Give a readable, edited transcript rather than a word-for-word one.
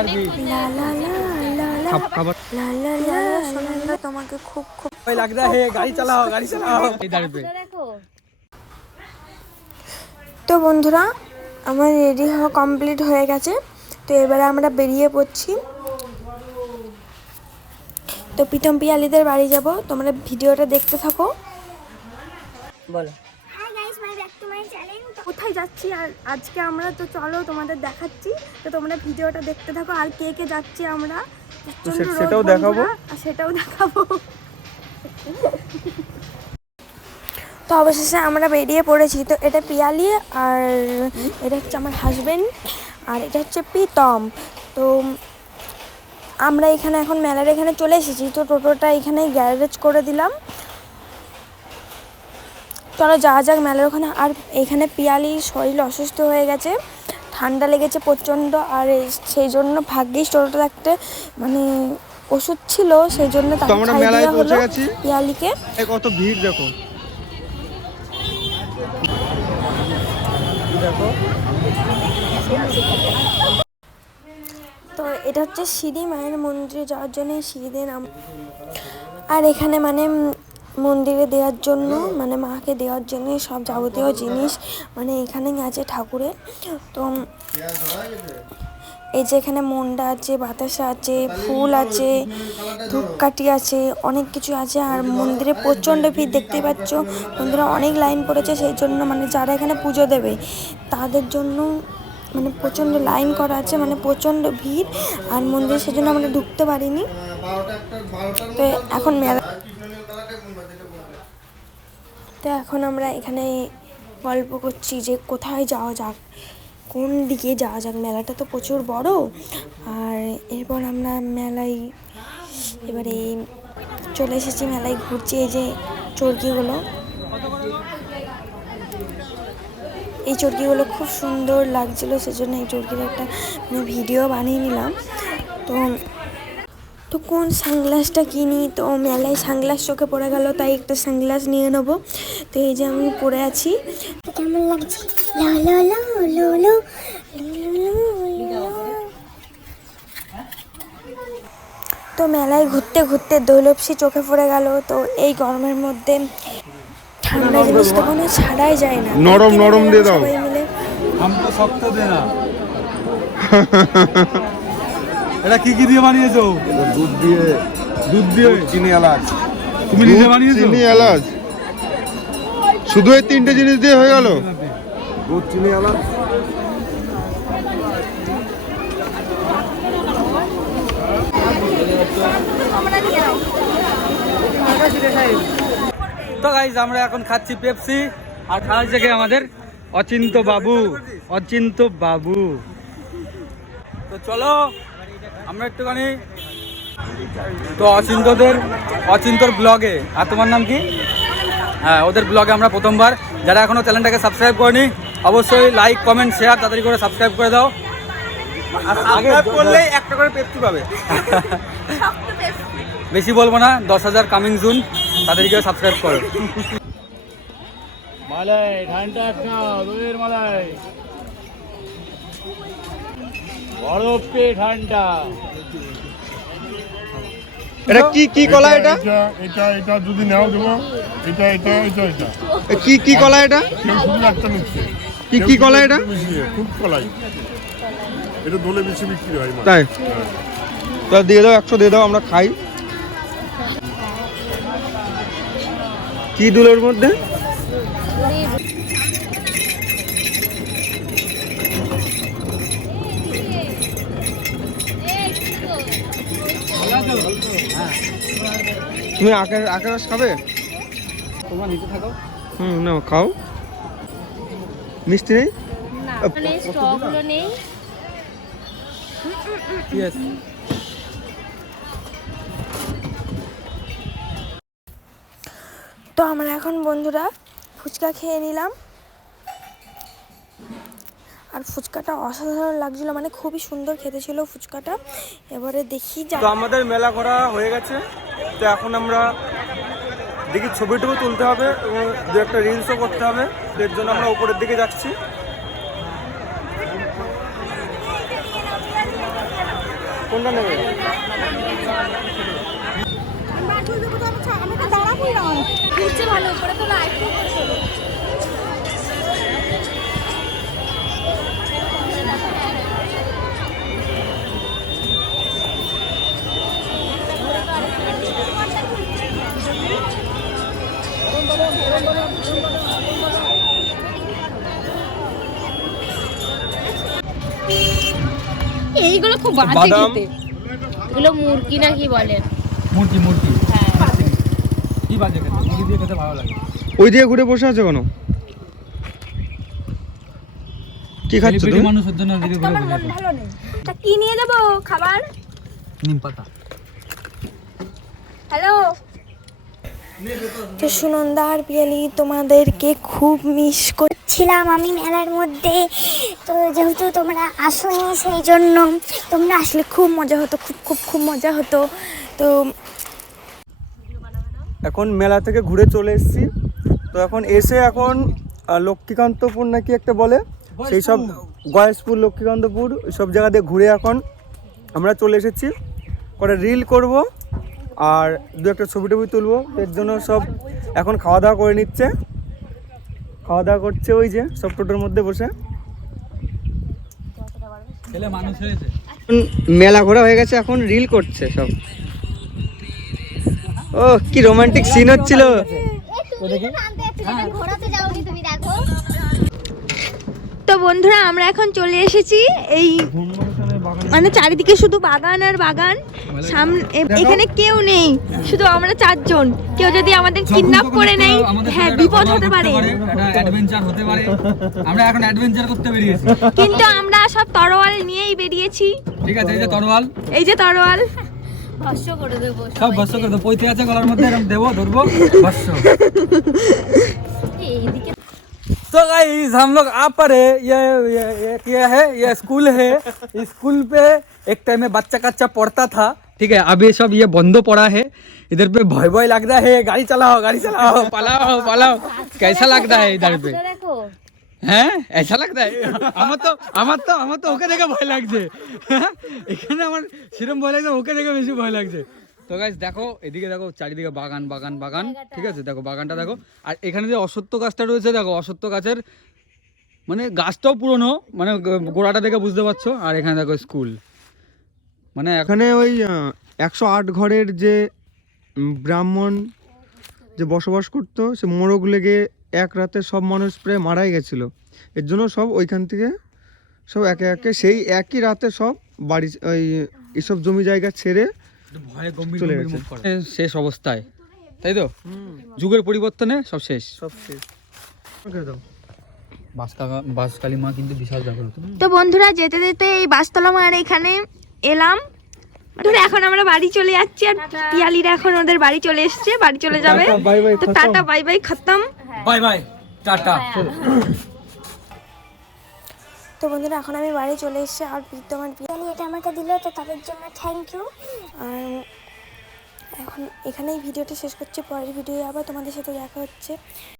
লা লা লা লা লা লা লা লা সোনান্দা তোমাকে খুব খুব লাগ রা হে গাড়ি চালাও তো বন্ধুরা আমার রেডি হওয়া কমপ্লিট হয়ে গেছে। তো এবারে আমরা বেরিয়ে পড়ছি। তো প্রীতম পিয়ালিদের বাড়ি যাব, তোমরা ভিডিওটা দেখতে থাকো। বলো কোথায় যাচ্ছি আর আজকে আমরা, তো চলো তোমাদের দেখাচ্ছি। তো তোমরা ভিডিওটা দেখতে থাকো আর কে কে যাচ্ছি আমরা সেটাও দেখাবো আর সেটাও দেখাবো। তো অবশেষে আমরা বেরিয়ে পড়েছি। তো এটা পিয়ালি আর এটা হচ্ছে আমার হাজবেন্ড আর এটা হচ্ছে প্রীতম। তো আমরা এখানে এখন মেলার এখানে চলে এসেছি। তো টোটোটা এখানে গ্যারেজ করে দিলাম। চলো যাওয়া যাক মেলার ওখানে। আর এখানে পিয়ালির শরীর অসুস্থ হয়ে গেছে, ঠান্ডা লেগেছে প্রচণ্ড। আর সেই জন্য ভাগ্যিস টোটোটা একটা মানে ওষুধ ছিল, সেই জন্য তাকে খাইয়ে দেওয়া হলো পিয়ালিকে। কত ভিড় দেখো দেখো। তো এটা হচ্ছে সিঁড়ি, মায়ের মন্দিরে যাওয়ার জন্য সিঁড়ি নাম। আর এখানে মানে মন্দিরে দেওয়ার জন্য মানে মাকে দেওয়ার জন্য সব যাবতীয় জিনিস মানে এখানেই আছে ঠাকুরের। তো এই যে এখানে মন্ডা আছে, বাতাসা আছে, ফুল আছে, ধূপকাঠি আছে, অনেক কিছু আছে। আর মন্দিরে প্রচণ্ড ভিড়, দেখতেই পাচ্ছ মন্দিরে অনেক লাইন পড়েছে। সেই জন্য মানে যারা এখানে পুজো দেবে তাদের জন্য মানে প্রচণ্ড লাইন করা আছে, মানে প্রচণ্ড ভিড়। আর মন্দিরে সেজন্য আমরা ঢুকতে পারিনি। তো এখন মেলা, তো এখন আমরা এখানে গল্প করছি যে কোথায় যাওয়া যাক, কোন দিকে যাওয়া যাক। মেলাটা তো প্রচুর বড়। আর এরপর আমরা মেলায় এবারে চলে এসেছি, মেলায় ঘুরছি। এই যে চরকিগুলো, এই চরকিগুলো খুব সুন্দর লাগছিলো, সেজন্য এই চরকির একটা ভিডিও বানিয়ে নিলাম। তো কোন সানগ্লাসটা কিনি, তো মেলায় সানগ্লাস চোখে পড়ে গেল, তাই একটা সানগ্লাস নিয়ে নেবো। তো এই যে আমি পরে আছি, কেমন লাগছে? তো মেলায় ঘুরতে ঘুরতে দৈলপসি চোখে পড়ে গেল। তো এই গরমের মধ্যে ঠান্ডা জিনিস তো কোনো ছাড়াই যায় না, নরম নরম দিয়ে দাও, সবাই মিলে। আমটা শক্ত দে না। এটা কি কি দিয়ে বানিয়েছো? দুধ দিয়ে চিনি এলাচ। তুমি নিজে বানিয়েছো? চিনি এলাচ, শুধু এই তিনটে জিনিস দিয়ে হয়ে গেল। দুধ, চিনি, এলাচ। তো গাইজ আমরা এখন খাচ্ছি পেপসি। আর খাওয়ার জায়গায় আমাদের অচিন্ত বাবু। তো চলো আমরা একটুখানি তো অচিন্তর ব্লগে। আর তোমার নাম কি? হ্যাঁ, ওদের ব্লগে আমরা প্রথমবার। যারা এখনো চ্যানেলটাকে সাবস্ক্রাইব করেনি অবশ্যই লাইক, কমেন্ট, শেয়ার তাড়াতাড়ি করে সাবস্ক্রাইব করে দাও। আগে করলেই একটা করে পেপসি পাবে। বেশি বলবো না, 10,000 কামিং সুন, তাড়াতাড়ি করে সাবস্ক্রাইব করো। মালাই ঠান্ডা একটা দইয়ের মালাই, বরফে ঠান্ডা। এটা কি কলা? এটা এটা যদি নাও দেবো। এটা কি কলা? এটা কেউ শুধু একটা নিচ্ছে। কি কলা? এটা খুব কলাই, এটা দোলে বেশি বিক্রি হয়। তাই তো দিয়ে দাও, 100 দিয়ে দাও, আমরা খাই। কি দুলের মধ্যে? তুমি আখের রস খাবে? তোমরা নিতে থাকো। না খাও। মিষ্টি নেই? স্টকগুলো নেই। তো আমরা এখন বন্ধুরা ফুচকা খেয়ে নিলাম। আর ফুচকাটা অসাধারণ লাগছিল, মানে খুবই সুন্দর খেতে ছিল ফুচকাটা। এবারে দেখি তো আমাদের মেলা ঘোরা হয়ে গেছে। তো এখন আমরা দেখি ছবিটুকু তুলতে হবে এবং দু একটা রিলসও করতে হবে। এর জন্য আমরা উপরের দিকে যাচ্ছি। কোনটা নেবে? ঘুরছে ভালো উপরে তো লাইট করে চলো। এইগুলো খুব বাজে বাদাম। খেতে। এগুলো মুরগি না কি বলে? মুরগি মুরগি হ্যাঁ। কি বাজে খেতে? মুরগি দিয়ে খেতে ভালো লাগে। ওই দিকে ঘুরে বসে আছে কেন? কি খাচ্ছ পেটি তুমি? মানুষের জন্য এদিকে ঘুরে আমার বসে মন আছে। ভালো নেই। তা কি নিয়ে যাবো খাবার? নিম পাতা। হ্যালো। তো সুনন্দা আর পিয়ালি তোমাদেরকে খুব মিস ছিলাম আমি মেলার মধ্যে। তো যেহেতু তোমরা আসোনি সেই জন্য তোমরা আসলে খুব মজা হতো, খুব খুব খুব মজা হতো। তো এখন মেলা থেকে ঘুরে চলে এসেছি। তো এখন এসে এখন লক্ষ্মীকান্তপুর নাকি একটা বলে, সেই সব গয়েশপুর লক্ষ্মীকান্তপুর সব জায়গা দিয়ে ঘুরে এখন আমরা চলে এসেছি। করে রিল করব আর দু একটা ছবি টবি তুলবো। এর জন্য সব এখন খাওয়া দাওয়া করে নিচ্ছে, খাওয়া দাওয়া করছে ওই যে সব টোটোর মধ্যে বসে। ছেলে মানুষ হয়েছে, মেলা ঘোরা হয়ে গেছে, এখন রিল করছে সব। ও কি রোমান্টিক সিন হচ্ছিল। ঘোরাতে যাওনি তুমি, দেখো। তো বন্ধুরা আমরা এখন চলে এসেছি এই মানে চারিদিকে শুধু বাগান আর বাগান। সামনে এখানে কেউ নেই, শুধু আমরা চারজন। কেউ যদি আমাদের কিডন্যাপ করে নেয়, হ্যাঁ বিপদ হতে পারে। অ্যাডভেঞ্চার হতে পারে। আমরা এখন অ্যাডভেঞ্চার করতে বেরিয়েছি, কিন্তু আমরা সব তরোয়াল নিয়েই বেরিয়েছি। ঠিক আছে? এই যে তরোয়াল, এই যে তরোয়াল। ভস্য করে দেবো। সব ভস্য করে দেবো। পৈতে আছে গলার মধ্যে, এরকম দেবো, ধরবো, ভস্য। এইদিকে तो गाइस हम लोग आ पर है, ये क्या है? ये स्कूल है। स्कूल पे एक टाइम में बच्चा कच्चा पढ़ता था, ठीक है? अभी सब ये बंद पड़ा है। इधर पे भय भय लगता है, गाड़ी चलाओ पलाओ पलाओ। कैसा लगता है इधर पे? দেখো হ্যাঁ ऐसा लगता है? আমার তো ওকে দেখে ভয় লাগছে। এখানে আমার সেরকম ভয় লাগছে, ওকে দেখে বেশি ভয় লাগছে। তো গাইস দেখো, এদিকে দেখো, চারিদিকে বাগান বাগান বাগান, ঠিক আছে? দেখো বাগানটা দেখো। আর এখানে যে অশ্বত্থ গাছটা রয়েছে দেখো, অশ্বত্থ গাছের মানে গাছটাও পুরনো, মানে গোড়াটা দেখে বুঝতে পারছো। আর এখানে দেখো স্কুল, মানে এখানে ওই 108 ঘরের যে ব্রাহ্মণ যে বসবাস করতো, সে মোরগ লেগে এক রাতে সব মানুষ প্রায় মারাই গেছিল। এর জন্য সব ওইখান থেকে সব একে একে সেই একই রাতে সব বাড়ি ওই এইসব জমি জায়গা ছেড়ে ভয়ে গম্ভীর চলে গম্ভীর গেছে। মুখ করে। শেষ অবস্থায়, তাই তো? যুগের পরিবর্তনে সব শেষ। সব শেষ। বাসকালী মা কিন্তু বিশাল জাগ্রত। তো বন্ধুরা যেতে যেতে এই বাসতলা মার এখানে এলাম। ধরে এখন আমরা বাড়ি চলে যাচ্ছি, আর পিয়ালিরা এখন ওদের বাড়ি চলে এসছে, বাড়ি চলে যাবে। বাই বাই, তো টাটা বাই বাই খতম। Bye bye tata. তো বন্ধুরা এখন আমি বাড়ি চলে এসেছি, আর তোমার পিয়ালি এটা আমাকে দিল, তো তাদের জন্য থ্যাংক ইউ। আর এখন এখানেই ভিডিওটা শেষ করছি। পরের ভিডিও আবার তোমাদের সাথে দেখা হচ্ছে।